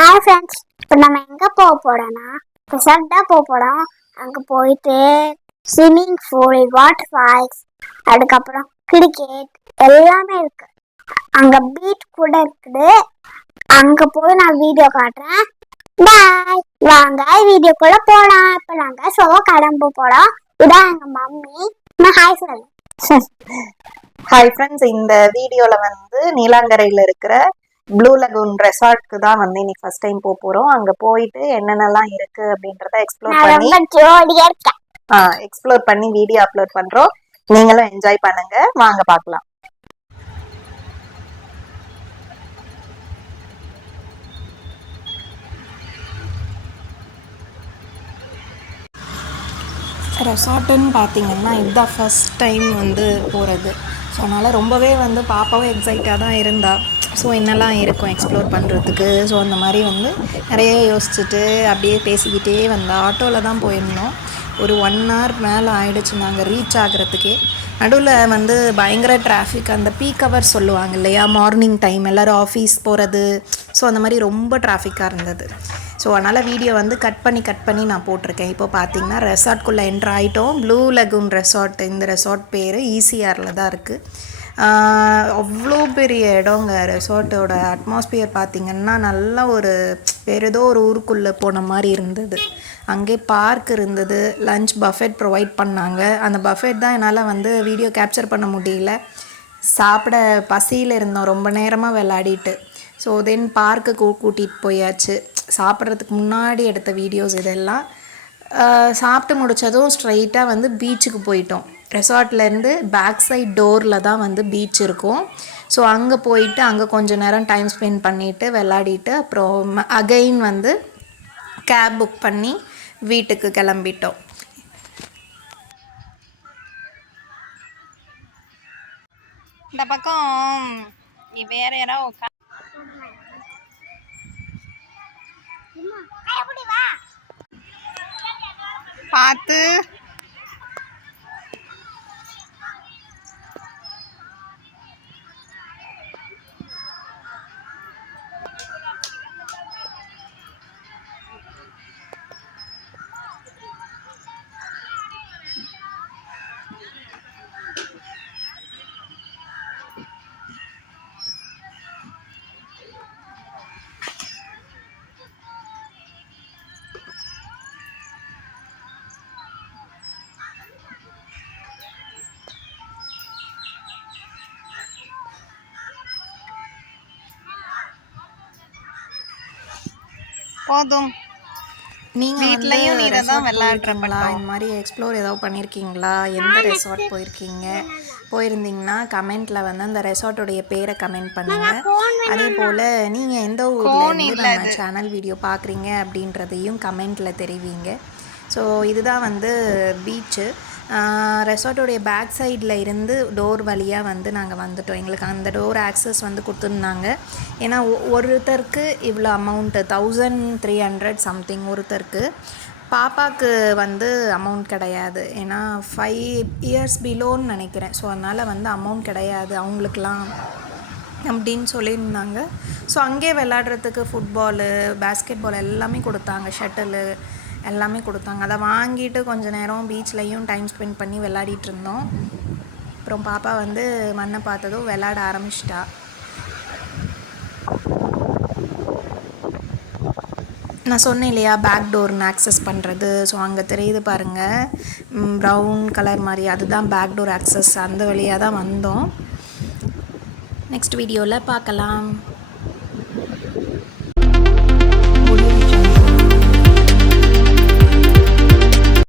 Hi friends, இப்போ நம்ம எங்கே போக போகிறோன்னா ரிசார்ட் தான் போக போகிறோம். அங்கே போயிட்டு ஸ்விம்மிங் பூல், வாட்டர் ஃபால்ஸ், அதுக்கப்புறம் கிரிக்கெட் எல்லாமே இருக்கு. அங்கே பீச் கூட இருக்குது. அங்கே போய் நான் வீடியோ காட்டுறேன். பாய், வாங்க வீடியோக்குள்ள போகலாம். இப்போ நாங்கள் கிளம்ப போகிறோம். இதான் எங்கள் மம்மி. நான் ஹாய் சொல்லு. ஹாய் ஃப்ரெண்ட்ஸ், இந்த வீடியோவில் வந்து நீலாங்கரையில் இருக்கிற ப்ளூ லகூன் ரெசார்ட்க்கு தான் வந்து இன்னைக்கு ஃபர்ஸ்ட் டைம் போகிறோம். அங்கே போயிட்டு என்னென்னலாம் இருக்கு அப்படின்றத எக்ஸ்ப்ளோர் பண்ணி வீடியோ அப்லோட் பண்ணுறோம். நீங்களும் என்ஜாய் பண்ணுங்க. வாங்க பார்க்கலாம். ரெசார்ட்டுன்னு பார்த்தீங்கன்னா இதுதான் ஃபஸ்ட் டைம் வந்து போகிறது. ஸோ அதனால் ரொம்பவே வந்து பாப்பாவும் எக்ஸைட்டாக தான் இருந்தாள். ஸோ என்னெல்லாம் இருக்கும் எக்ஸ்ப்ளோர் பண்ணுறதுக்கு. ஸோ அந்த மாதிரி வந்து நிறைய யோசிச்சுட்டு அப்படியே பேசிக்கிட்டே வந்தோம். ஆட்டோவில் தான் போயிருந்தோம். ஒரு 1 hour மேலே ஆகிடுச்சு நாங்கள் ரீச் ஆகிறதுக்கே. நடுவில் வந்து பயங்கர டிராஃபிக், அந்த பீக் ஹவர் சொல்லுவாங்க இல்லையா, மார்னிங் டைம் எல்லோரும் ஆஃபீஸ் போகிறது. ஸோ அந்த மாதிரி ரொம்ப டிராஃபிக்காக இருந்தது. ஸோ அதனால் வீடியோ வந்து கட் பண்ணி நான் போட்டிருக்கேன். இப்போ பார்த்தீங்கன்னா ரெசார்ட்குள்ளே என்ட்ரு ஆகிட்டோம். Blue lagoon resort. இந்த ரெசார்ட் பேர் ஈசிஆரில் தான் இருக்குது. அவ்வளோ பெரிய இடங்க. ரெசார்ட்டோட அட்மாஸ்பியர் பார்த்திங்கன்னா நல்ல ஒரு வேறு ஏதோ ஒரு ஊருக்குள்ளே போன மாதிரி இருந்தது. அங்கே பார்க் இருந்தது. லஞ்ச் பஃபெட் ப்ரொவைட் பண்ணாங்க. அந்த பஃபெட் தான் என்னால் வந்து வீடியோ கேப்சர் பண்ண முடியல. சாப்பிட பசியில் இருந்தோம் ரொம்ப நேரமாக விளையாடிட்டு. ஸோ தென் பார்க்குக்கு கூட்டிகிட்டு போயாச்சு. சாப்பிட்றதுக்கு முன்னாடி எடுத்த வீடியோஸ் இதெல்லாம். சாப்பிட்டு முடித்ததும் ஸ்ட்ரைட்டாக வந்து பீச்சுக்கு போயிட்டோம். ரெசார்ட்லேருந்து பேக் சைட் டோரில் தான் வந்து பீச் இருக்கும். ஸோ அங்கே போயிட்டு அங்கே கொஞ்சம் நேரம் டைம் ஸ்பெண்ட் பண்ணிவிட்டு விளாடிட்டு அப்புறம் அகைன் வந்து கேப் புக் பண்ணி வீட்டுக்கு கிளம்பிட்டோம். இந்த பக்கம் வேற யாரோ பார்த்து போதும். நீங்கள் வீட்லையும் நீரை தான் விளையாடுறீங்களா? இந்த மாதிரி எக்ஸ்ப்ளோர் ஏதாவது பண்ணியிருக்கீங்களா? எந்த ரெசார்ட் போயிருந்தீங்கன்னா கமெண்ட்டில் வந்து அந்த ரெசார்ட்டோடைய பேரை கமெண்ட் பண்ணுங்கள். அதே போல் நீங்கள் எந்த ஊரில் நம்ம சேனல் வீடியோ பார்க்குறீங்க அப்படின்றதையும் கமெண்ட்டில் தெரிவிங்க. ஸோ இதுதான் வந்து பீச்சு. ரெசார்ட்டோடைய பேக் சைடில் இருந்து டோர் வழியாக வந்து நாங்கள் வந்துட்டோம். எங்களுக்கு அந்த டோர் ஆக்சஸ் வந்து கொடுத்துருந்தாங்க. ஏன்னா ஒருத்தருக்கு இவ்வளோ அமௌண்ட்டு 1300 சம்திங் ஒருத்தருக்கு. பாப்பாவுக்கு வந்து அமௌண்ட் கிடையாது. ஏன்னா 5 years பிலோன்னு நினைக்கிறேன். ஸோ அதனால் வந்து அமௌண்ட் கிடையாது அவங்களுக்கெலாம் அப்படின்னு சொல்லியிருந்தாங்க. ஸோ அங்கேயே விளாட்றதுக்கு ஃபுட்பாலு, பேஸ்கெட் பால் எல்லாமே கொடுத்தாங்க. ஷட்டிலு எல்லாமே கொடுத்தாங்க. அதை வாங்கிட்டு கொஞ்சம் நேரம் பீச்லேயும் டைம் ஸ்பெண்ட் பண்ணி விளையாடிட்டு இருந்தோம். அப்புறம் பாப்பா வந்து மண்ணை பார்த்ததும் விளையாட ஆரம்பிச்சிட்டா. நான் சொன்னேன் இல்லையா பேக் டோர்னு ஆக்சஸ் பண்ணுறது. ஸோ அங்கே தெரியுது பாருங்கள், ப்ரௌன் கலர் மாதிரி, அதுதான் பேக் டோர் ஆக்சஸ். அந்த வழியாக தான் வந்தோம். நெக்ஸ்ட் வீடியோவில் பார்க்கலாம்.